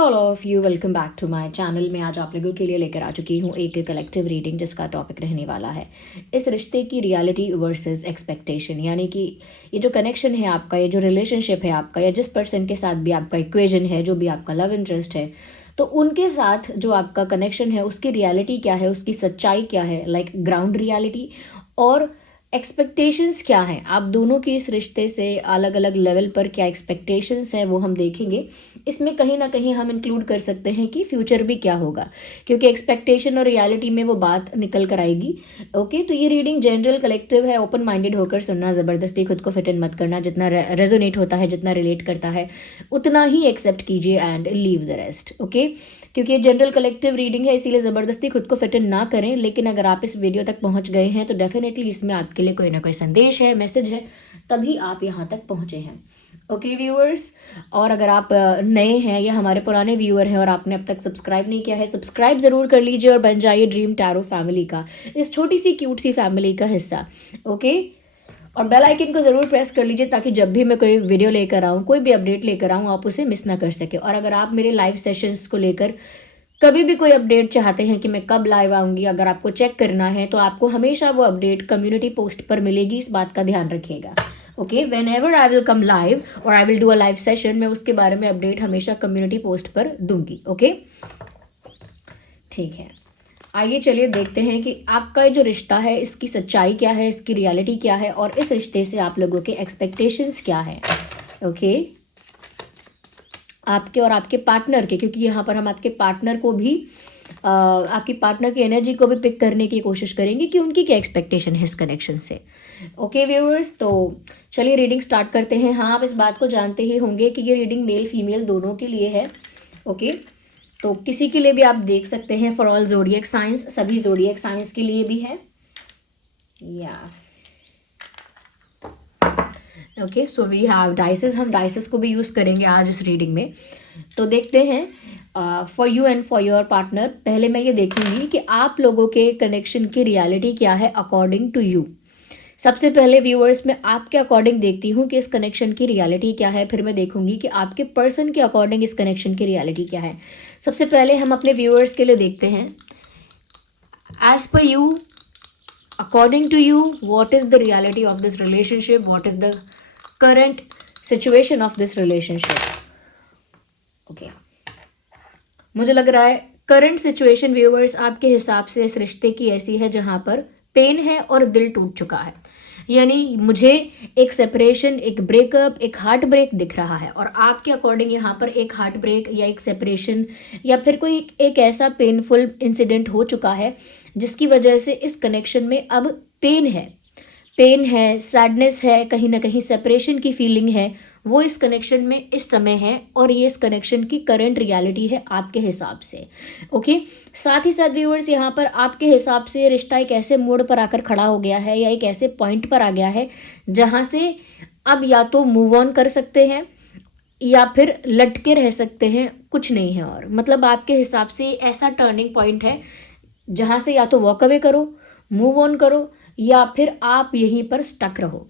Hello all of you, welcome back to my channel. मैं आज आप लोगों के लिए लेकर आ चुकी हूँ एक कलेक्टिव रीडिंग जिसका टॉपिक रहने वाला है इस रिश्ते की रियलिटी वर्सेस एक्सपेक्टेशन। यानी कि ये जो कनेक्शन है आपका, ये जो रिलेशनशिप है आपका, या जिस पर्सन के साथ भी आपका इक्वेजन है, जो भी आपका लव इंटरेस्ट है, तो उनके साथ जो आपका कनेक्शन है उसकी रियलिटी क्या है, उसकी सच्चाई क्या है, लाइक ग्राउंड रियलिटी, और एक्सपेक्टेशंस क्या हैं। आप दोनों की इस रिश्ते से अलग अलग लेवल पर क्या एक्सपेक्टेशंस हैं वो हम देखेंगे। इसमें कहीं ना कहीं हम इंक्लूड कर सकते हैं कि फ्यूचर भी क्या होगा, क्योंकि एक्सपेक्टेशन और रियलिटी में वो बात निकल कर आएगी। ओके, तो ये रीडिंग जनरल कलेक्टिव है, ओपन माइंडेड होकर सुनना, ज़बरदस्ती खुद को फिट इन मत करना। जितना रेजोनेट होता है, जितना रिलेट करता है, उतना ही एक्सेप्ट कीजिए and leave the rest. Okay, क्योंकि ये जनरल कलेक्टिव रीडिंग है, इसीलिए ज़बरदस्ती खुद को फिट इन ना करें। लेकिन अगर आप इस वीडियो तक पहुंच गए हैं तो डेफिनेटली इसमें आपके लिए कोई ना कोई संदेश है, मैसेज है, तभी आप यहाँ तक पहुँचे हैं। ओके व्यूअर्स, और अगर आप नए हैं या हमारे पुराने व्यूअर हैं और आपने अब तक सब्सक्राइब नहीं किया है, सब्सक्राइब ज़रूर कर लीजिए और बन जाइए ड्रीम टैरो फैमिली का, इस छोटी सी क्यूट सी फैमिली का हिस्सा। ओके, और बेल आइकन को ज़रूर प्रेस कर लीजिए ताकि जब भी मैं कोई वीडियो लेकर आऊँ, कोई भी अपडेट लेकर आऊँ, आप उसे मिस ना कर सके। और अगर आप मेरे लाइव सेशंस को लेकर कभी भी कोई अपडेट चाहते हैं कि मैं कब लाइव आऊँगी, अगर आपको चेक करना है तो आपको हमेशा वो अपडेट कम्युनिटी पोस्ट पर मिलेगी, इस बात का ध्यान रखिएगा। Okay, whenever I will come live और I will do a live session, मैं उसके बारे में अपडेट हमेशा कम्युनिटी पोस्ट पर दूंगी। ओके, ठीक है, आइए चलिए देखते हैं कि आपका ये जो रिश्ता है इसकी सच्चाई क्या है, इसकी रियलिटी क्या है, और इस रिश्ते से आप लोगों के एक्सपेक्टेशंस क्या है। ओके, आपके और आपके पार्टनर के, क्योंकि यहाँ पर हम आपके पार्टनर को भी आपकी पार्टनर की एनर्जी को भी पिक करने की कोशिश करेंगे कि उनकी क्या एक्सपेक्टेशन है इस कनेक्शन से। ओके व्यूअर्स, तो चलिए रीडिंग स्टार्ट करते हैं। हाँ, आप इस बात को जानते ही होंगे कि ये रीडिंग मेल फीमेल दोनों के लिए है। ओके, तो किसी के लिए भी आप देख सकते हैं, फॉर ऑल जोडिएक साइंस, सभी जोडिएक साइंस के लिए भी है। या okay, so we have dices, हम डाइसेस को भी यूज़ करेंगे आज इस रीडिंग में। तो देखते हैं for you and for your partner. पहले मैं ये देखूंगी कि आप लोगों के कनेक्शन की रियलिटी क्या है अकॉर्डिंग टू यू। सबसे पहले व्यूअर्स मैं आपके अकॉर्डिंग देखती हूँ कि इस कनेक्शन की रियलिटी क्या है, फिर मैं देखूंगी कि आपके पर्सन के अकॉर्डिंग इस कनेक्शन की रियलिटी क्या है। सबसे पहले हम अपने व्यूअर्स के लिए देखते हैं, as per you, according to you, what is the reality of this relationship, what is the current situation of this relationship. Okay, मुझे लग रहा है करंट सिचुएशन व्यूअर्स आपके हिसाब से इस रिश्ते की ऐसी है जहां पर पेन है और दिल टूट चुका है। यानी मुझे एक सेपरेशन, एक ब्रेकअप, एक हार्ट ब्रेक दिख रहा है, और आपके अकॉर्डिंग यहाँ पर एक हार्ट ब्रेक या एक सेपरेशन या फिर कोई एक ऐसा पेनफुल इंसिडेंट हो चुका है जिसकी वजह से इस कनेक्शन में अब पेन है, सैडनेस है, कहीं ना कहीं सेपरेशन की फीलिंग है, वो इस कनेक्शन में इस समय है, और ये इस कनेक्शन की करंट रियलिटी है आपके हिसाब से। ओके, साथ ही साथ व्यूअर्स यहाँ पर आपके हिसाब से रिश्ता एक ऐसे मोड़ पर आकर खड़ा हो गया है, या एक ऐसे पॉइंट पर आ गया है जहाँ से अब या तो मूव ऑन कर सकते हैं या फिर लटके रह सकते हैं, कुछ नहीं है। और मतलब आपके हिसाब से ऐसा टर्निंग पॉइंट है जहाँ से या तो वॉक अवे करो, मूव ऑन करो, या फिर आप यहीं पर स्टक रहो,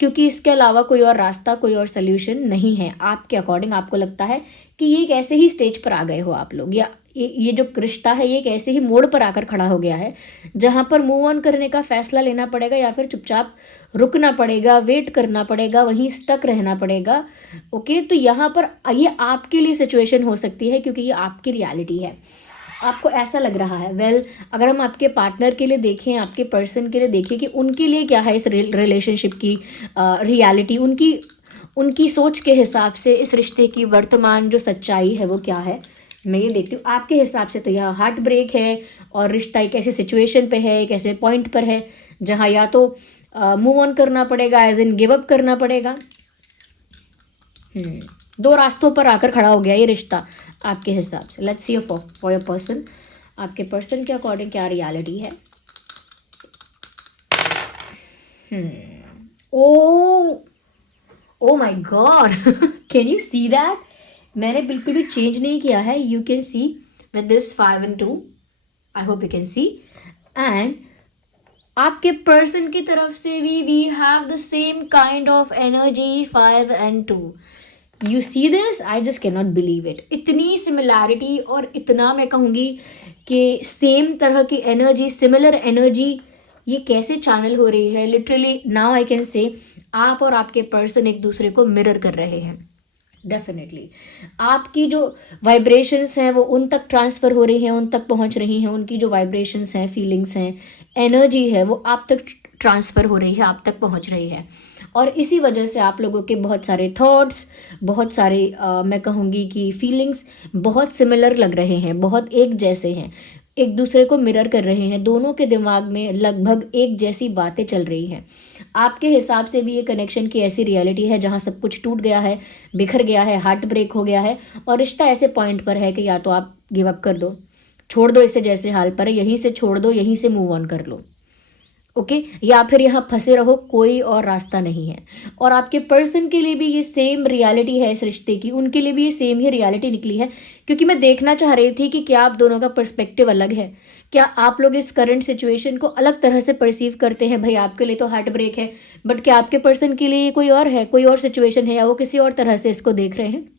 क्योंकि इसके अलावा कोई और रास्ता, कोई और सोल्यूशन नहीं है। आपके अकॉर्डिंग आपको लगता है कि ये एक ऐसे ही स्टेज पर आ गए हो आप लोग, या ये जो रिश्ता है ये एक ऐसे ही मोड़ पर आकर खड़ा हो गया है जहां पर मूव ऑन करने का फैसला लेना पड़ेगा, या फिर चुपचाप रुकना पड़ेगा, वेट करना पड़ेगा, वहीं स्टक रहना पड़ेगा। ओके, तो यहाँ पर ये आपके लिए सिचुएशन हो सकती है क्योंकि ये आपकी रियलिटी है, आपको ऐसा लग रहा है। अगर हम आपके पार्टनर के लिए देखें, आपके पर्सन के लिए देखें कि उनके लिए क्या है इस रिलेशनशिप की रियलिटी, उनकी सोच के हिसाब से इस रिश्ते की वर्तमान जो सच्चाई है वो क्या है, मैं ये देखती हूँ। आपके हिसाब से तो यह हार्ट ब्रेक है और रिश्ता एक ऐसे सिचुएशन पे है, एक ऐसे पॉइंट पर है जहाँ या तो मूव ऑन करना पड़ेगा, एज इन गिव अप करना पड़ेगा। दो रास्तों पर आकर खड़ा हो गया ये रिश्ता आपके हिसाब से। Let's see for your person, आपके पर्सन के अकॉर्डिंग क्या रियलिटी है। Oh my god, can you see that? मैंने बिल्कुल भी चेंज नहीं किया है। You can see with this 5 and 2, I hope you can see. And आपके पर्सन की तरफ से भी we have the same kind of energy 5 and 2। You see this, I just can not believe it. इतनी similarity और इतना मैं कहूँगी कि सेम तरह की एनर्जी, सिमिलर एनर्जी ये कैसे चैनल हो रही है। Literally now I can say आप और आपके पर्सन एक दूसरे को मिरर कर रहे हैं। डेफिनेटली आपकी जो वाइब्रेशंस हैं वो उन तक ट्रांसफ़र हो रही हैं, उन तक पहुंच रही हैं। उनकी जो वाइब्रेशंस हैं, फीलिंग्स हैं, एनर्जी है, वो आप तक ट्रांसफ़र हो रही है, आप तक पहुंच रही है। और इसी वजह से आप लोगों के बहुत सारे थॉट्स, बहुत सारे मैं कहूँगी कि फीलिंग्स बहुत सिमिलर लग रहे हैं, बहुत एक जैसे हैं, एक दूसरे को मिरर कर रहे हैं। दोनों के दिमाग में लगभग एक जैसी बातें चल रही हैं। आपके हिसाब से भी ये कनेक्शन की ऐसी रियलिटी है जहाँ सब कुछ टूट गया है, बिखर गया है, हार्ट ब्रेक हो गया है और रिश्ता ऐसे पॉइंट पर है कि या तो आप गिव अप कर दो, छोड़ दो इसे, जैसे हाल पर है यहीं से छोड़ दो, यहीं से मूव ऑन कर लो, ओके या फिर यहाँ फंसे रहो, कोई और रास्ता नहीं है। और आपके पर्सन के लिए भी ये सेम रियलिटी है इस रिश्ते की, उनके लिए भी ये सेम ही रियलिटी निकली है। क्योंकि मैं देखना चाह रही थी कि क्या आप दोनों का पर्सपेक्टिव अलग है, क्या आप लोग इस करंट सिचुएशन को अलग तरह से परसीव करते हैं। भाई आपके लिए तो हार्ट ब्रेक है, बट क्या आपके पर्सन के लिए कोई और है, कोई और सिचुएशन है, या वो किसी और तरह से इसको देख रहे हैं।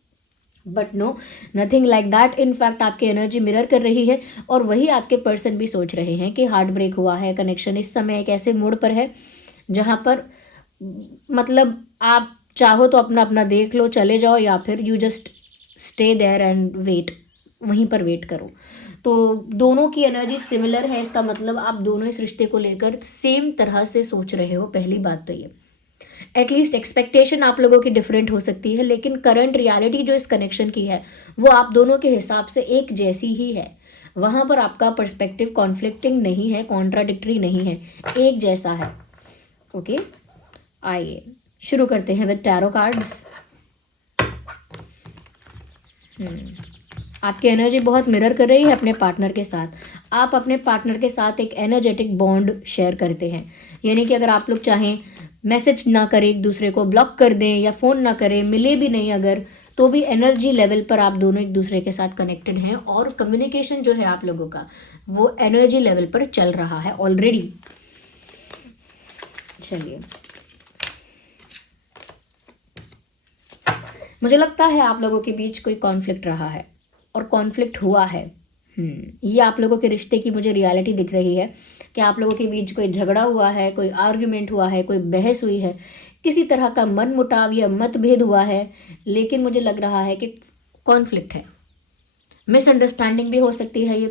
But no, nothing like that. In fact आपकी एनर्जी मिरर कर रही है और वही आपके पर्सन भी सोच रहे हैं कि हार्ट ब्रेक हुआ है, कनेक्शन इस समय एक ऐसे मोड़ पर है जहाँ पर मतलब आप चाहो तो अपना अपना देख लो, चले जाओ, या फिर you just stay there and wait, वहीं पर वेट करो। तो दोनों की एनर्जी सिमिलर है, इसका मतलब आप दोनों इस रिश्ते को लेकर सेम तरह से सोच रहे हो। पहली बात तो ये, एटलीस्ट एक्सपेक्टेशन आप लोगों की डिफरेंट हो सकती है, लेकिन करंट रियलिटी जो इस कनेक्शन की है वो आप दोनों के हिसाब से एक जैसी ही है। वहाँ पर आपका पर्सपेक्टिव कॉन्फ्लिक्टिंग नहीं है, कॉन्ट्राडिक्टरी नहीं है, एक जैसा है। ओके आइए शुरू करते हैं विद टैरो कार्ड्स। आपकी एनर्जी बहुत मिरर कर रही है अपने पार्टनर के साथ। आप अपने पार्टनर के साथ एक एनर्जेटिक बॉन्ड शेयर करते हैं, यानी कि अगर आप लोग चाहें मैसेज ना करें, एक दूसरे को ब्लॉक कर दें या फ़ोन ना करें, मिले भी नहीं अगर, तो भी एनर्जी लेवल पर आप दोनों एक दूसरे के साथ कनेक्टेड हैं और कम्युनिकेशन जो है आप लोगों का वो एनर्जी लेवल पर चल रहा है ऑलरेडी। चलिए, मुझे लगता है आप लोगों के बीच कोई कॉन्फ्लिक्ट रहा है और कॉन्फ्लिक्ट हुआ है। ये आप लोगों के रिश्ते की मुझे रियलिटी दिख रही है कि आप लोगों के बीच कोई झगड़ा हुआ है, कोई आर्ग्यूमेंट हुआ है, कोई बहस हुई है, किसी तरह का मनमुटाव या मतभेद हुआ है। लेकिन मुझे लग रहा है कि कॉन्फ्लिक्ट है, मिसअंडरस्टैंडिंग भी हो सकती है। ये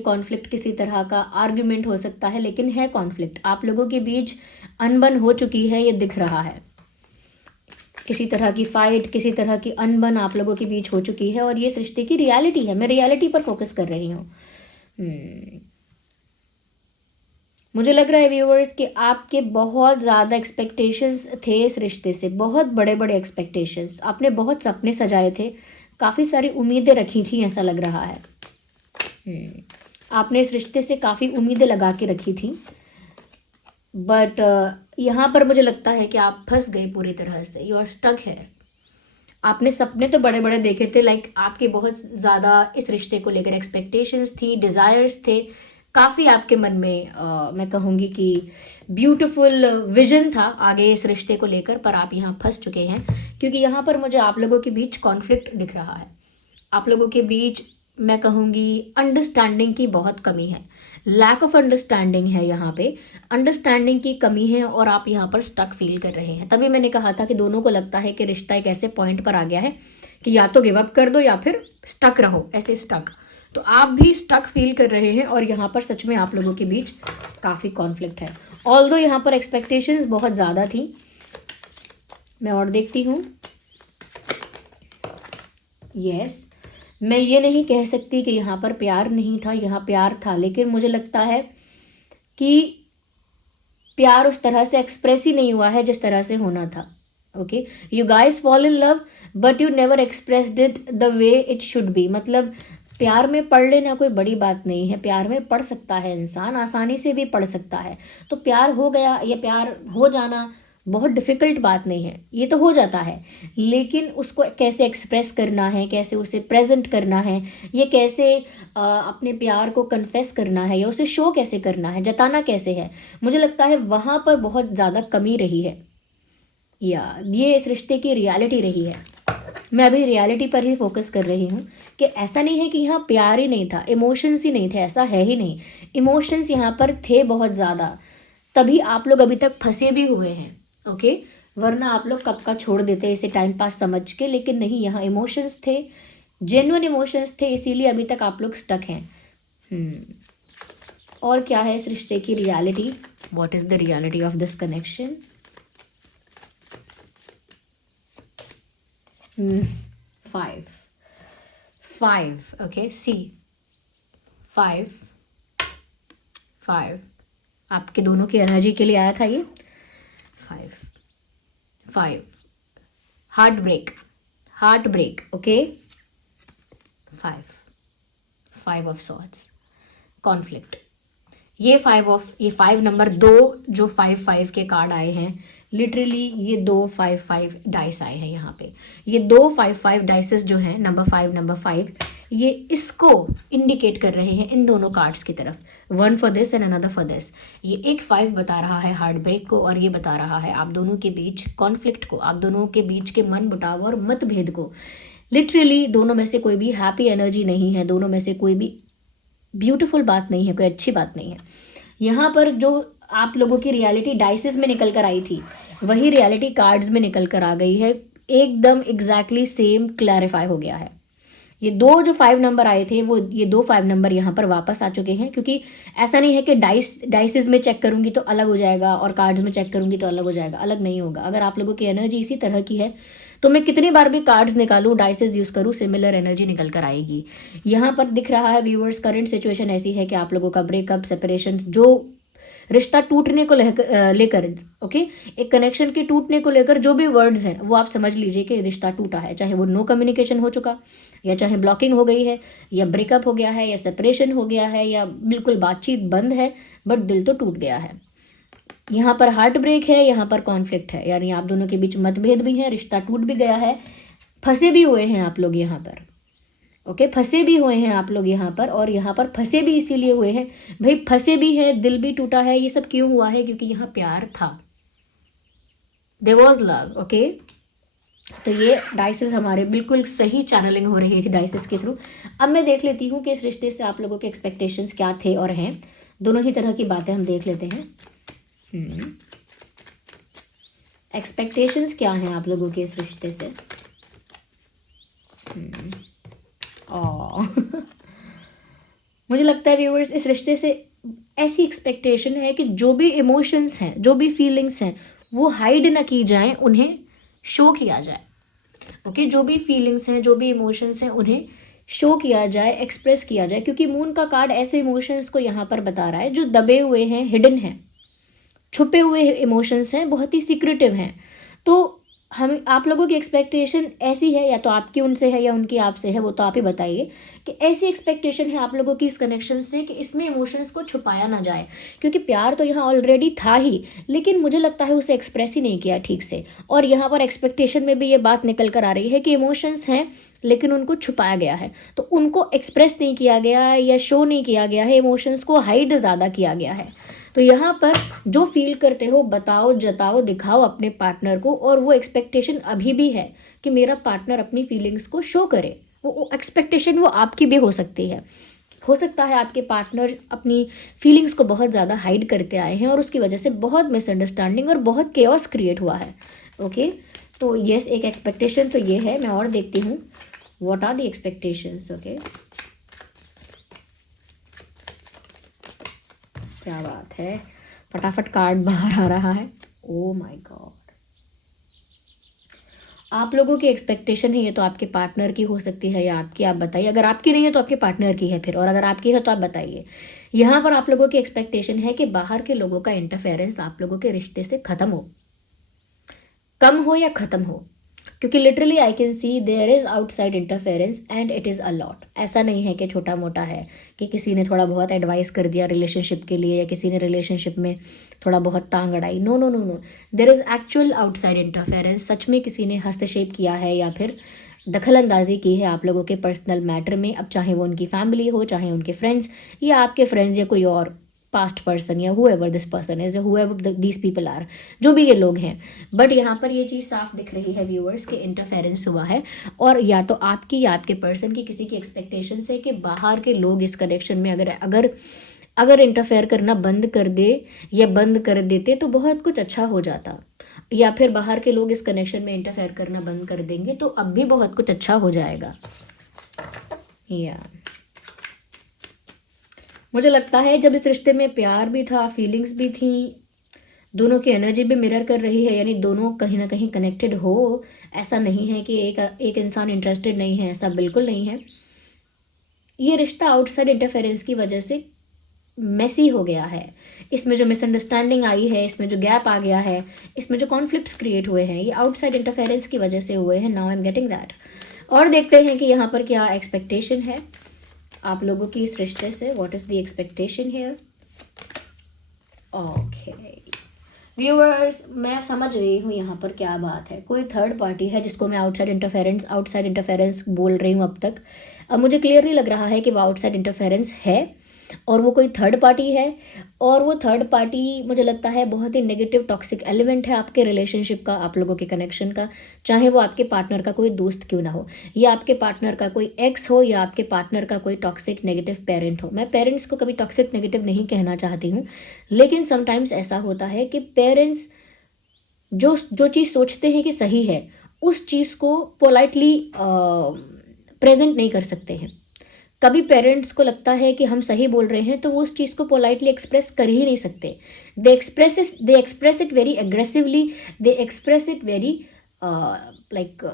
कॉन्फ्लिक्ट किसी तरह का आर्ग्यूमेंट हो सकता है, लेकिन है कॉन्फ्लिक्ट। आप लोगों के बीच अनबन हो चुकी है, ये दिख रहा है। किसी तरह की फाइट, किसी तरह की अनबन आप लोगों के बीच हो चुकी है और ये इस रिश्ते की रियलिटी है। मैं रियलिटी पर फोकस कर रही हूँ। मुझे लग रहा है व्यूअर्स कि आपके बहुत ज़्यादा एक्सपेक्टेशंस थे इस रिश्ते से, बहुत बड़े बड़े एक्सपेक्टेशंस। आपने बहुत सपने सजाए थे, काफ़ी सारी उम्मीदें रखी थी, ऐसा लग रहा है। आपने इस रिश्ते से काफ़ी उम्मीदें लगा के रखी थी, बट यहाँ पर मुझे लगता है कि आप फंस गए पूरी तरह से। यू आर स्टक है। आपने सपने तो बड़े बड़े देखे थे, लाइक आपके बहुत ज़्यादा इस रिश्ते को लेकर एक्सपेक्टेशंस थी, डिज़ायर्स थे, काफ़ी आपके मन में मैं कहूँगी कि ब्यूटीफुल विजन था आगे इस रिश्ते को लेकर। पर आप यहाँ फंस चुके हैं क्योंकि यहाँ पर मुझे आप लोगों के बीच कॉन्फ्लिक्ट दिख रहा है। आप लोगों के बीच मैं कहूँगी अंडरस्टैंडिंग की बहुत कमी है, लैक ऑफ अंडरस्टैंडिंग है। यहाँ पे अंडरस्टैंडिंग की कमी है और आप यहाँ पर स्टक फील कर रहे हैं। तभी मैंने कहा था कि दोनों को लगता है कि रिश्ता एक ऐसे पॉइंट पर आ गया है कि या तो गिव अप कर दो या फिर स्टक रहो, ऐसे स्टक। तो आप भी स्टक फील कर रहे हैं और यहाँ पर सच में आप लोगों के बीच काफ़ी कॉन्फ्लिक्ट है। ऑल्दो यहाँ पर एक्सपेक्टेशंस बहुत ज़्यादा थी। मैं और देखती हूँ। यस, मैं ये नहीं कह सकती कि यहाँ पर प्यार नहीं था, यहाँ प्यार था, लेकिन मुझे लगता है कि प्यार उस तरह से एक्सप्रेस ही नहीं हुआ है जिस तरह से होना था। Okay, you guys fall in love but you never expressed it the way it should be. मतलब प्यार में पढ़ लेना कोई बड़ी बात नहीं है, प्यार में पढ़ सकता है इंसान, आसानी से भी पढ़ सकता है। तो प्यार हो गया, ये प्यार हो जाना बहुत डिफ़िकल्ट बात नहीं है, ये तो हो जाता है। लेकिन उसको कैसे एक्सप्रेस करना है, कैसे उसे प्रेजेंट करना है, ये कैसे अपने प्यार को कन्फेस करना है या उसे शो कैसे करना है, जताना कैसे है, मुझे लगता है वहाँ पर बहुत ज़्यादा कमी रही है, या ये इस रिश्ते की रियलिटी रही है। मैं अभी रियलिटी पर ही फोकस कर रही हूँ कि ऐसा नहीं है कि यहाँ प्यार ही नहीं था, इमोशंस ही नहीं थे, ऐसा है ही नहीं। इमोशंस यहाँ पर थे बहुत ज़्यादा, तभी आप लोग अभी तक फंसे भी हुए हैं। ओके, वरना आप लोग कब का छोड़ देते इसे टाइम पास समझ के, लेकिन नहीं, यहाँ इमोशंस थे, जेन्युइन इमोशंस थे, इसीलिए अभी तक आप लोग स्टक हैं। और क्या है इस रिश्ते की reality? What is the reality of this connection? 5 okay, see 5 आपके दोनों की एनर्जी के लिए आया था ये 5 heartbreak okay. 5 of sorts, conflict. ये 5 नंबर 2 जो 5 के कार्ड आए हैं, लिटरली ये 2 5 डाइस आए हैं यहाँ पे। ये 2 5 डाइसेस जो हैं, नंबर 5 ये इसको इंडिकेट कर रहे हैं इन दोनों कार्ड्स की तरफ, one for this and another for this. ये एक 5 बता रहा है हार्ट ब्रेक को, और ये बता रहा है आप दोनों के बीच कॉन्फ्लिक्ट को, आप दोनों के बीच के मन मुटाव और मतभेद को। लिटरली दोनों में से कोई भी हैप्पी एनर्जी नहीं है, दोनों में से कोई भी ब्यूटीफुल बात नहीं है, कोई अच्छी बात नहीं है। यहाँ पर जो आप लोगों की रियलिटी डाइसेस में निकल कर आई थी, वही रियलिटी कार्ड्स में निकल कर आ गई है, एकदम एग्जैक्टली सेम क्लैरिफाई हो गया है। ये 2 जो 5 नंबर आए थे, वो ये 2 5 नंबर यहाँ पर वापस आ चुके हैं, क्योंकि ऐसा नहीं है कि डाइसेस में चेक करूँगी तो अलग हो जाएगा और कार्ड्स में चेक करूँगी तो अलग हो जाएगा, अलग नहीं होगा। अगर आप लोगों की एनर्जी इसी तरह की है तो मैं कितनी बार भी कार्ड्स निकालूं, डाइसेस यूज़ करूं, सिमिलर एनर्जी निकल कर आएगी। यहाँ पर दिख रहा है व्यूअर्स, करंट सिचुएशन ऐसी है कि आप लोगों का ब्रेकअप, सेपरेशन, जो रिश्ता टूटने को लेकर ओके, एक कनेक्शन के टूटने को लेकर जो भी वर्ड्स हैं वो आप समझ लीजिए कि रिश्ता टूटा है, चाहे वो नो कम्युनिकेशन हो चुका, या चाहे ब्लॉकिंग हो गई है, या ब्रेकअप हो गया है, या सेपरेशन हो गया है, या बिल्कुल बातचीत बंद है, बट दिल तो टूट गया है। यहाँ पर हार्ट ब्रेक है, यहाँ पर कॉन्फ्लिक्ट है, यानी आप दोनों के बीच मतभेद भी है, रिश्ता टूट भी गया है, फंसे भी हुए हैं आप लोग यहाँ पर। ओके, फंसे भी हुए हैं आप लोग यहाँ पर, और यहाँ पर फंसे भी इसीलिए हुए हैं भाई, फंसे भी हैं, दिल भी टूटा है। ये सब क्यों हुआ है? क्योंकि यहाँ प्यार था, देयर वाज लव। ओके, तो ये डाइसेस हमारे बिल्कुल सही चैनलिंग हो रही थी डाइसेस के थ्रू। अब मैं देख लेती हूँ कि इस रिश्ते से आप लोगों के एक्सपेक्टेशंस क्या थे और हैं, दोनों ही तरह की बातें हम देख लेते हैं। एक्सपेक्टेशंस क्या हैं आप लोगों के इस रिश्ते से? मुझे लगता है व्यूअर्स, इस रिश्ते से ऐसी एक्सपेक्टेशन है कि जो भी इमोशंस हैं, जो भी फीलिंग्स हैं, वो हाइड ना की जाएं, उन्हें शो किया जाए। ओके, जो भी फीलिंग्स हैं, जो भी इमोशंस हैं, उन्हें शो किया जाए, एक्सप्रेस किया जाए, क्योंकि मून का कार्ड ऐसे इमोशंस को यहाँ पर बता रहा है जो दबे हुए हैं, हिडन हैं, छुपे हुए इमोशंस हैं, बहुत ही सीक्रेटिव हैं। तो हम आप लोगों की एक्सपेक्टेशन ऐसी है, या तो आपकी उनसे है या उनकी आपसे है, वो तो आप ही बताइए कि ऐसी एक्सपेक्टेशन है आप लोगों की इस कनेक्शन से कि इसमें इमोशंस को छुपाया ना जाए, क्योंकि प्यार तो यहाँ ऑलरेडी था ही, लेकिन मुझे लगता है उसे एक्सप्रेस ही नहीं किया ठीक से। और यहाँ पर एक्सपेक्टेशन में भी ये बात निकल कर आ रही है कि इमोशंस हैं लेकिन उनको छुपाया गया है, तो उनको एक्सप्रेस नहीं किया गया या शो नहीं किया गया है, इमोशंस को हाइड ज़्यादा किया गया है। तो यहाँ पर जो फील करते हो बताओ, जताओ, दिखाओ अपने पार्टनर को, और वो एक्सपेक्टेशन अभी भी है कि मेरा पार्टनर अपनी फीलिंग्स को शो करे। वो एक्सपेक्टेशन वो आपकी भी हो सकती है, हो सकता है आपके पार्टनर अपनी फीलिंग्स को बहुत ज़्यादा हाइड करते आए हैं और उसकी वजह से बहुत मिसअंडरस्टैंडिंग और बहुत केओस क्रिएट हुआ है। ओके, तो यस, एक एक्सपेक्टेशन तो ये है। मैं और देखती हूँ what are the expectations. Okay, क्या बात है, फटाफट कार्ड बाहर आ रहा है। ओ माय गॉड, आप लोगों की एक्सपेक्टेशन है, ये तो आपके पार्टनर की हो सकती है या आपकी, आप बताइए। अगर आपकी नहीं है तो आपके पार्टनर की है फिर, और अगर आपकी है तो आप बताइए। यहाँ पर आप लोगों की एक्सपेक्टेशन है कि बाहर के लोगों का इंटरफेरेंस आप लोगों के रिश्ते से ख़त्म हो, कम हो या ख़त्म हो, क्योंकि literally I can see there is outside interference and it is a lot. ऐसा नहीं है कि छोटा मोटा है कि किसी ने थोड़ा बहुत एडवाइस कर दिया रिलेशनशिप के लिए, या किसी ने रिलेशनशिप में थोड़ा बहुत टांग अड़ाई। No no no no, there is actual outside interference. सच में किसी ने हस्तक्षेप किया है या फिर दखल अंदाजी की है आप लोगों के पर्सनल मैटर में। अब चाहे वो उनकी फैमिली हो, चाहे उनके फ्रेंड्स, या आपके फ्रेंड्स, या कोई और, पास्ट पर्सन या whoever this person is, whoever these people are, जो भी ये लोग हैं। बट यहाँ पर ये चीज़ साफ दिख रही है व्यूअर्स कि इंटरफेरेंस हुआ है, और या तो आपकी या आपके पर्सन की किसी की एक्सपेक्टेशन है कि बाहर के लोग इस कनेक्शन में अगर अगर अगर इंटरफेयर करना बंद कर दे या बंद कर देते तो बहुत कुछ अच्छा हो जाता, या फिर बाहर के लोग इस कनेक्शन में इंटरफेयर करना बंद कर देंगे तो अब भी बहुत कुछ अच्छा हो जाएगा। या मुझे लगता है जब इस रिश्ते में प्यार भी था, फीलिंग्स भी थी, दोनों की एनर्जी भी मिरर कर रही है, यानी दोनों कहीं ना कहीं कनेक्टेड हो। ऐसा नहीं है कि एक इंसान इंटरेस्टेड नहीं है, ऐसा बिल्कुल नहीं है। ये रिश्ता आउटसाइड इंटरफेरेंस की वजह से मेसी हो गया है। इसमें जो मिसअंडरस्टैंडिंग आई है, इसमें जो गैप आ गया है, इसमें जो कॉन्फ्लिक्ट्स क्रिएट हुए हैं, ये आउटसाइड इंटरफेरेंस की वजह से हुए हैं। Now I am getting that. और देखते हैं कि यहाँ पर क्या एक्सपेक्टेशन है आप लोगों की इस रिश्ते से। What is the expectation here? Okay viewers, मैं समझ गई हूँ यहाँ पर क्या बात है। कोई थर्ड पार्टी है जिसको मैं आउटसाइड इंटरफेरेंस बोल रही हूँ अब तक। अब मुझे क्लियरली लग रहा है कि वो आउटसाइड इंटरफेरेंस है और वो कोई थर्ड पार्टी है, और वो थर्ड पार्टी मुझे लगता है बहुत ही नेगेटिव टॉक्सिक एलिमेंट है आपके रिलेशनशिप का, आप लोगों के कनेक्शन का। चाहे वो आपके पार्टनर का कोई दोस्त क्यों ना हो, या आपके पार्टनर का कोई एक्स हो, या आपके पार्टनर का कोई टॉक्सिक नेगेटिव पेरेंट हो। मैं पेरेंट्स को कभी टॉक्सिक नेगेटिव नहीं कहना चाहती हूँ, लेकिन समटाइम्स ऐसा होता है कि पेरेंट्स जो जो चीज़ सोचते हैं कि सही है, उस चीज़ को पोलाइटली प्रेजेंट नहीं कर सकते हैं। कभी पेरेंट्स को लगता है कि हम सही बोल रहे हैं तो वो उस चीज़ को पोलाइटली एक्सप्रेस कर ही नहीं सकते। They express it very aggressively, they express it very like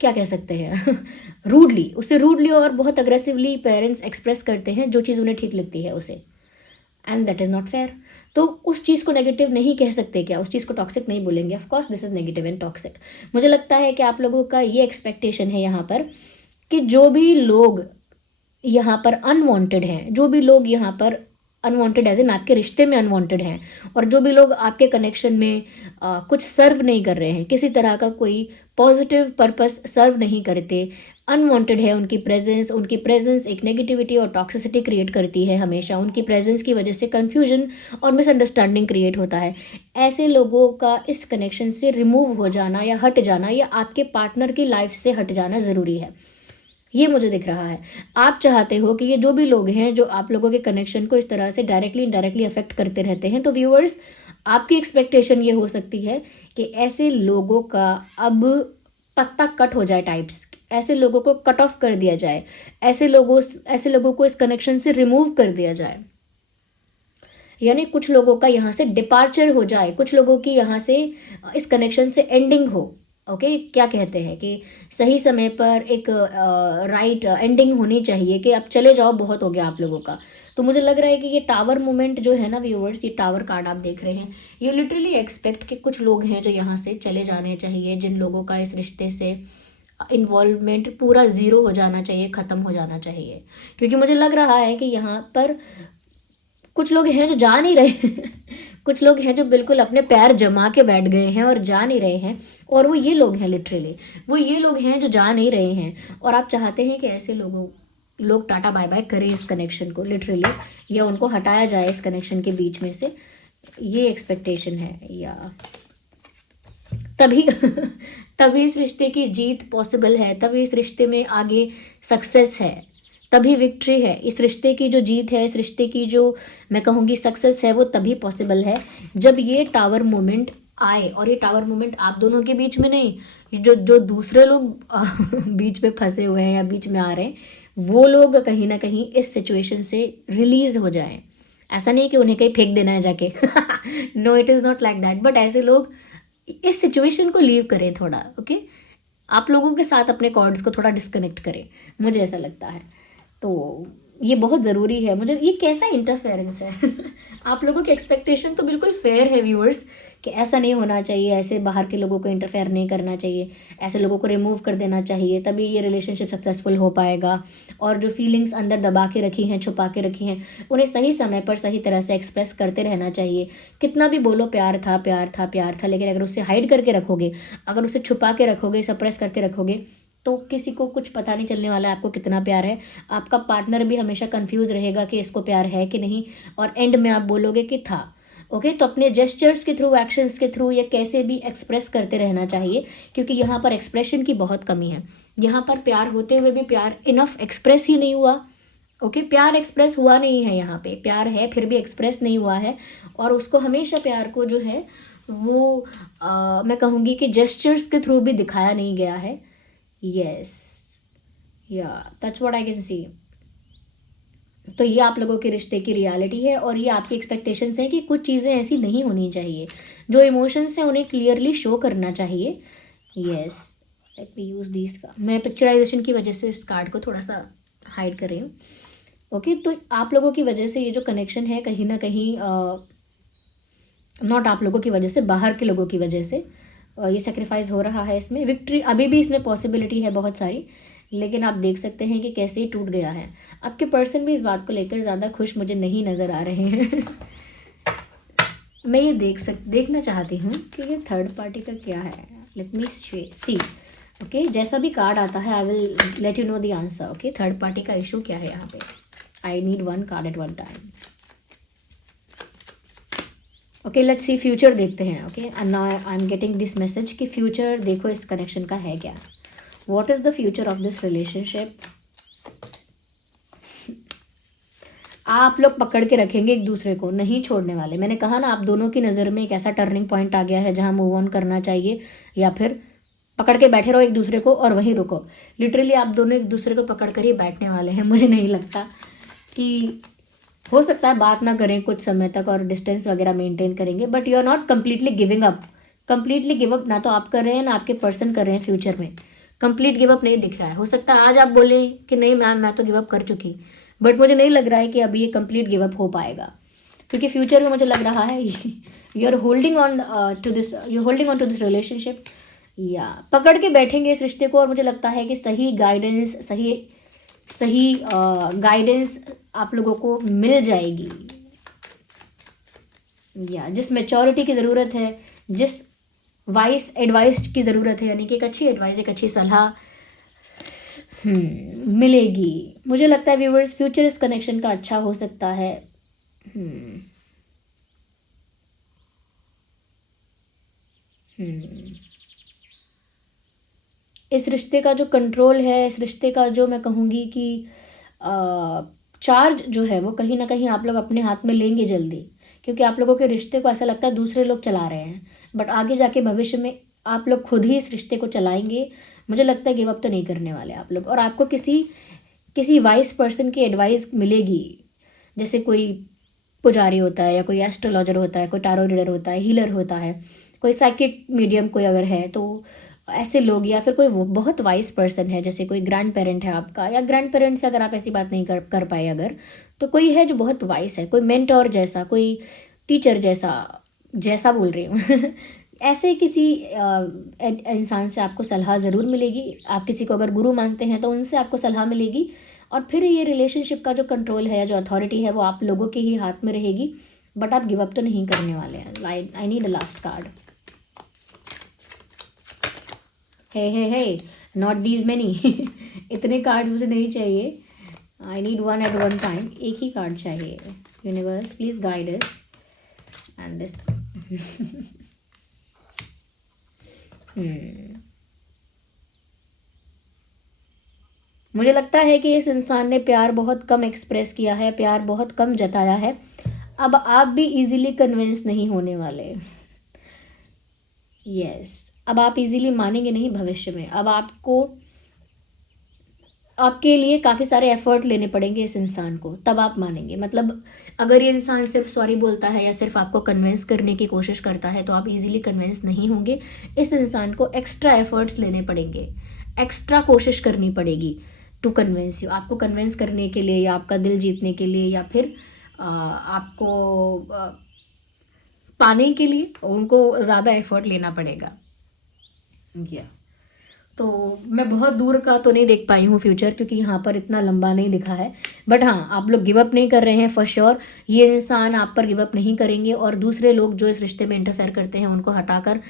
क्या कह सकते हैं रूडली, उसे रूडली और बहुत अग्रेसिवली पेरेंट्स एक्सप्रेस करते हैं जो चीज़ उन्हें ठीक लगती है उसे, and that is not fair. तो उस चीज़ को नेगेटिव नहीं कह सकते क्या, उस चीज़ को टॉक्सिक नहीं बोलेंगे? Of course this is negative and toxic. मुझे लगता है कि आप लोगों का ये एक्सपेक्टेशन है यहाँ पर कि जो भी लोग यहाँ पर अनवांटेड हैं, जो भी लोग यहाँ पर अनवांटेड एज इन आपके रिश्ते में अनवांटेड हैं, और जो भी लोग आपके कनेक्शन में कुछ सर्व नहीं कर रहे हैं, किसी तरह का कोई पॉजिटिव पर्पस सर्व नहीं करते, अनवांटेड है उनकी प्रेजेंस एक नेगेटिविटी और टॉक्सिसिटी क्रिएट करती है हमेशा। उनकी प्रेजेंस की वजह से कन्फ्यूजन और मिसअंडरस्टैंडिंग क्रिएट होता है। ऐसे लोगों का इस कनेक्शन से रिमूव हो जाना या हट जाना, या आपके पार्टनर की लाइफ से हट जाना ज़रूरी है, ये मुझे दिख रहा है। आप चाहते हो कि ये जो भी लोग हैं जो आप लोगों के कनेक्शन को इस तरह से डायरेक्टली इनडायरेक्टली अफेक्ट करते रहते हैं, तो व्यूअर्स आपकी एक्सपेक्टेशन ये हो सकती है कि ऐसे लोगों का अब पत्ता कट हो जाए, टाइप्स ऐसे लोगों को कट ऑफ कर दिया जाए, ऐसे लोगों को इस कनेक्शन से रिमूव कर दिया जाए, यानी कुछ लोगों का यहाँ से डिपार्चर हो जाए, कुछ लोगों की यहाँ से इस कनेक्शन से एंडिंग हो। ओके क्या कहते हैं कि सही समय पर एक राइट एंडिंग होनी चाहिए कि अब चले जाओ, बहुत हो गया आप लोगों का। तो मुझे लग रहा है कि ये टावर मोमेंट जो है ना व्यूअर्स, ये टावर कार्ड आप देख रहे हैं, ये लिटरली एक्सपेक्ट कि कुछ लोग हैं जो यहाँ से चले जाने चाहिए, जिन लोगों का इस रिश्ते से इन्वॉल्वमेंट पूरा ज़ीरो हो जाना चाहिए, ख़त्म हो जाना चाहिए। क्योंकि मुझे लग रहा है कि यहाँ पर कुछ लोग हैं जो जा नहीं रहे कुछ लोग हैं जो बिल्कुल अपने पैर जमा के बैठ गए हैं और जा नहीं रहे हैं, और वो ये लोग हैं, लिटरली वो ये लोग हैं जो जा नहीं रहे हैं। और आप चाहते हैं कि ऐसे लोग टाटा बाय बाय करें इस कनेक्शन को लिटरली, या उनको हटाया जाए इस कनेक्शन के बीच में से, ये एक्सपेक्टेशन है। या तभी तभी इस रिश्ते की जीत पॉसिबल है, तभी इस रिश्ते में आगे सक्सेस है, तभी विक्ट्री है। इस रिश्ते की जो जीत है, इस रिश्ते की जो मैं कहूँगी सक्सेस है, वो तभी पॉसिबल है जब ये टावर मोमेंट आए। और ये टावर मोमेंट आप दोनों के बीच में नहीं, जो दूसरे लोग बीच में फंसे हुए हैं या बीच में आ रहे हैं, वो लोग कहीं ना कहीं इस सिचुएशन से रिलीज हो जाएं। ऐसा नहीं कि उन्हें कहीं फेंक देना है जाके no, it is not like that, but ऐसे लोग इस सिचुएशन को लीव करें थोड़ा। ओके आप लोगों के साथ अपने कॉर्ड्स को थोड़ा डिस्कनेक्ट करें, मुझे ऐसा लगता है। तो ये बहुत ज़रूरी है। मुझे ये कैसा इंटरफेरेंस है आप लोगों की एक्सपेक्टेशन तो बिल्कुल फेयर है व्यूअर्स, कि ऐसा नहीं होना चाहिए, ऐसे बाहर के लोगों को इंटरफेयर नहीं करना चाहिए, ऐसे लोगों को रिमूव कर देना चाहिए, तभी ये रिलेशनशिप सक्सेसफुल हो पाएगा। और जो फीलिंग्स अंदर दबा के रखी हैं, छुपा के रखी हैं, उन्हें सही समय पर सही तरह से एक्सप्रेस करते रहना चाहिए। कितना भी बोलो प्यार था प्यार था प्यार था, लेकिन अगर उसे हाइड करके रखोगे, अगर उसे छुपा के रखोगे, सप्रेस करके रखोगे, तो किसी को कुछ पता नहीं चलने वाला है आपको कितना प्यार है। आपका पार्टनर भी हमेशा कंफ्यूज रहेगा कि इसको प्यार है कि नहीं, और एंड में आप बोलोगे कि था। ओके, तो अपने जेस्चर्स के थ्रू, एक्शंस के थ्रू या कैसे भी एक्सप्रेस करते रहना चाहिए, क्योंकि यहाँ पर एक्सप्रेशन की बहुत कमी है। यहाँ पर प्यार होते हुए भी प्यार इनफ एक्सप्रेस ही नहीं हुआ। ओके, प्यार एक्सप्रेस हुआ नहीं है, यहाँ पे प्यार है फिर भी एक्सप्रेस नहीं हुआ है, और उसको हमेशा प्यार को जो है वो मैं कहूँगी कि जेस्चर्स के थ्रू भी दिखाया नहीं गया है। यस, या दैट्स व्हाट आई कैन सी। तो ये आप लोगों के रिश्ते की रियलिटी है, और ये आपकी एक्सपेक्टेशंस हैं कि कुछ चीज़ें ऐसी नहीं होनी चाहिए। जो इमोशंस हैं उन्हें क्लियरली शो करना चाहिए। Yes, let me use this का, मैं पिक्चराइजेशन की वजह से इस कार्ड को थोड़ा सा हाइड कर रही हूँ। ओके, तो आप लोगों की वजह से ये जो कनेक्शन है कहीं ना कहीं, नॉट आप लोगों की वजह से, बाहर के लोगों की वजह से ये सेक्रीफाइस हो रहा है। इसमें विक्ट्री अभी भी इसमें पॉसिबिलिटी है बहुत सारी, लेकिन आप देख सकते हैं कि कैसे ही टूट गया है। आपके पर्सन भी इस बात को लेकर ज़्यादा खुश मुझे नहीं नज़र आ रहे हैं। मैं ये देखना चाहती हूँ कि ये थर्ड पार्टी का क्या है। लेट मी सी। ओके, जैसा भी कार्ड आता है I will let you know the answer. Okay, third party का इशू क्या है यहाँ पे। I need one card at one time. Okay, let's see future देखते हैं। Okay, and now I am getting this message कि फ्यूचर देखो इस कनेक्शन का है क्या। What is the future of this relationship. आप लोग पकड़ के रखेंगे एक दूसरे को, नहीं छोड़ने वाले। मैंने कहा ना, आप दोनों की नज़र में एक ऐसा टर्निंग पॉइंट आ गया है जहाँ मूव ऑन करना चाहिए, या फिर पकड़ के बैठे रहो एक दूसरे को और वहीं रुको। लिटरली आप दोनों एक दूसरे को पकड़ कर ही बैठने वाले हैं। मुझे नहीं लगता कि, हो सकता है बात ना करें कुछ समय तक और डिस्टेंस वगैरह मेंटेन करेंगे, but you are not completely giving up. Completely give up ना तो आप कर रहे हैं ना आपके पर्सन कर रहे हैं। फ्यूचर में कंप्लीट गिव अप नहीं दिख रहा है। हो सकता है आज आप बोले कि नहीं मैम मैं तो गिव अप कर चुकी, बट मुझे नहीं लग रहा है कि अभी ये कंप्लीट गिव अप हो पाएगा, क्योंकि फ्यूचर में मुझे लग रहा है you are holding on to this relationship, या पकड़ के बैठेंगे इस रिश्ते को। और मुझे लगता है कि सही गाइडेंस आप लोगों को मिल जाएगी, या जिस मैच्योरिटी की ज़रूरत है, जिस वाइस एडवाइस की ज़रूरत है, यानी कि एक अच्छी एडवाइस, एक अच्छी सलाह मिलेगी। मुझे लगता है व्यूवर्स फ्यूचर इस कनेक्शन का अच्छा हो सकता है। इस रिश्ते का जो कंट्रोल है, इस रिश्ते का जो मैं कहूँगी कि चार्ज जो है वो कहीं ना कहीं आप लोग अपने हाथ में लेंगे जल्दी, क्योंकि आप लोगों के रिश्ते को ऐसा लगता है दूसरे लोग चला रहे हैं, बट आगे जाके भविष्य में आप लोग खुद ही इस रिश्ते को चलाएंगे। मुझे लगता है गिव अप तो नहीं करने वाले आप लोग, और आपको किसी वाइस पर्सन की एडवाइस मिलेगी, जैसे कोई पुजारी होता है, या कोई एस्ट्रोलॉजर होता है, कोई टारो रीडर होता है, हीलर होता है, कोई साइकिक मीडियम कोई अगर है, तो ऐसे लोग, या फिर कोई बहुत वाइस पर्सन है, जैसे कोई ग्रैंड पेरेंट है आपका, या ग्रैंड पेरेंट से अगर आप ऐसी बात नहीं कर पाए अगर, तो कोई है जो बहुत वाइस है, कोई मेंटोर जैसा, कोई टीचर जैसा बोल रही हूँ ऐसे किसी इंसान से आपको सलाह ज़रूर मिलेगी। आप किसी को अगर गुरु मानते हैं तो उनसे आपको सलाह मिलेगी, और फिर ये रिलेशनशिप का जो कंट्रोल है या जो अथॉरिटी है वो आप लोगों के ही हाथ में रहेगी, बट आप गिव अप तो नहीं करने वाले हैं। I need a last card. Hey not these many इतने कार्ड्स मुझे नहीं चाहिए। I need one at one time, एक ही कार्ड चाहिए। Universe please guide us and this मुझे लगता है कि इस इंसान ने प्यार बहुत कम एक्सप्रेस किया है, प्यार बहुत कम जताया है। अब आप भी इजीली कन्विंस नहीं होने वाले। यस, अब आप इजीली मानेंगे नहीं भविष्य में। अब आपके लिए काफ़ी सारे एफर्ट लेने पड़ेंगे इस इंसान को, तब आप मानेंगे। मतलब अगर ये इंसान सिर्फ सॉरी बोलता है या सिर्फ आपको कन्विंस करने की कोशिश करता है तो आप इजीली कन्विंस नहीं होंगे। इस इंसान को एक्स्ट्रा एफर्ट्स लेने पड़ेंगे, एक्स्ट्रा कोशिश करनी पड़ेगी टू कन्विंस यू। आपको कन्विंस करने के लिए, या आपका दिल जीतने के लिए, या फिर आपको पाने के लिए उनको ज़्यादा एफर्ट लेना पड़ेगा। या तो मैं बहुत दूर का तो नहीं देख पाई हूँ फ्यूचर, क्योंकि यहाँ पर इतना लंबा नहीं दिखा है, बट हाँ आप लोग गिव अप नहीं कर रहे हैं फॉर श्योर। ये इंसान आप पर गिव अप नहीं करेंगे, और दूसरे लोग जो इस रिश्ते में इंटरफेयर करते हैं उनको हटाकर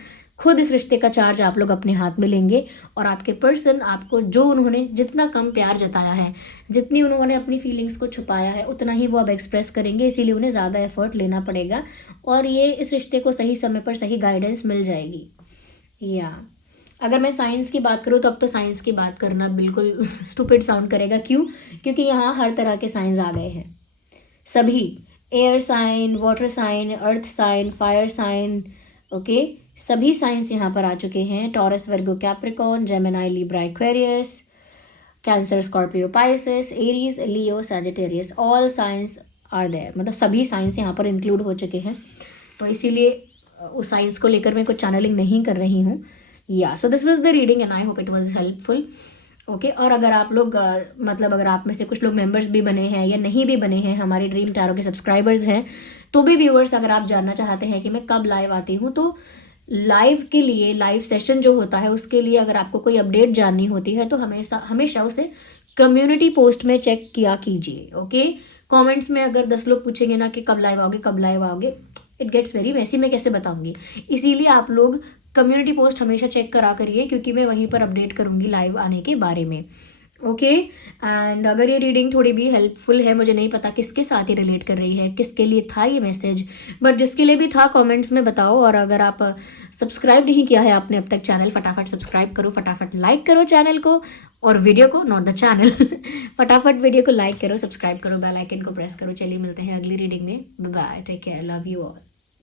खुद इस रिश्ते का चार्ज आप लोग अपने हाथ में लेंगे और आपके पर्सन आपको जो उन्होंने जितना कम प्यार जताया है, जितनी उन्होंने अपनी फीलिंग्स को छुपाया है, उतना ही वो अब एक्सप्रेस करेंगे, इसीलिए उन्हें ज़्यादा एफर्ट लेना पड़ेगा और ये इस रिश्ते को सही समय पर सही गाइडेंस मिल जाएगी। या अगर मैं साइंस की बात करूँ तो अब तो साइंस की बात करना बिल्कुल स्टूपिड साउंड करेगा। क्यों? क्योंकि यहाँ हर तरह के साइंस आ गए हैं, सभी air sign, water sign, earth sign, fire sign, okay, सभी साइंस यहाँ पर आ चुके हैं। Taurus, Virgo, Capricorn, Gemini, Libra, Aquarius, Cancer, Scorpio, Pisces, Aries, Leo, Sagittarius, all signs are there. मतलब सभी साइंस यहाँ पर इंक्लूड हो चुके हैं, तो इसीलिए उस साइंस को लेकर मैं कुछ चैनलिंग नहीं कर रही हूँ। या so this was the reading and I hope it was helpful. Okay, और अगर आप लोग मतलब अगर आप में से कुछ लोग मेंबर्स भी बने हैं या नहीं भी बने हैं, हमारे ड्रीम टैरो के सब्सक्राइबर्स हैं, तो भी व्यूअर्स अगर आप जानना चाहते हैं कि मैं कब लाइव आती हूँ, तो लाइव के लिए, लाइव सेशन जो होता है उसके लिए अगर आपको कोई अपडेट जाननी होती है तो हमेशा उसे कम्युनिटी पोस्ट में चेक किया कीजिए। ओके, कमेंट्स में अगर 10 लोग पूछेंगे ना कि कब लाइव आओगे, कब लाइव आओगे, इट गेट्स वेरी मैसी, मैं कैसे बताऊंगी। इसीलिए आप लोग कम्युनिटी पोस्ट हमेशा चेक करा करिए, क्योंकि मैं वहीं पर अपडेट करूंगी लाइव आने के बारे में। ओके, एंड अगर ये रीडिंग थोड़ी भी हेल्पफुल है, मुझे नहीं पता किसके साथ ही रिलेट कर रही है, किसके लिए था ये मैसेज, बट जिसके लिए भी था कमेंट्स में बताओ। और अगर आप सब्सक्राइब नहीं किया है आपने अब तक चैनल, फटाफट सब्सक्राइब करो, फटाफट लाइक करो चैनल को और वीडियो को, नॉट द चैनल फटाफट वीडियो को लाइक करो, सब्सक्राइब करो, बेल आइकन को प्रेस करो। चलिए मिलते हैं अगली रीडिंग में, bye bye, take care, love you all.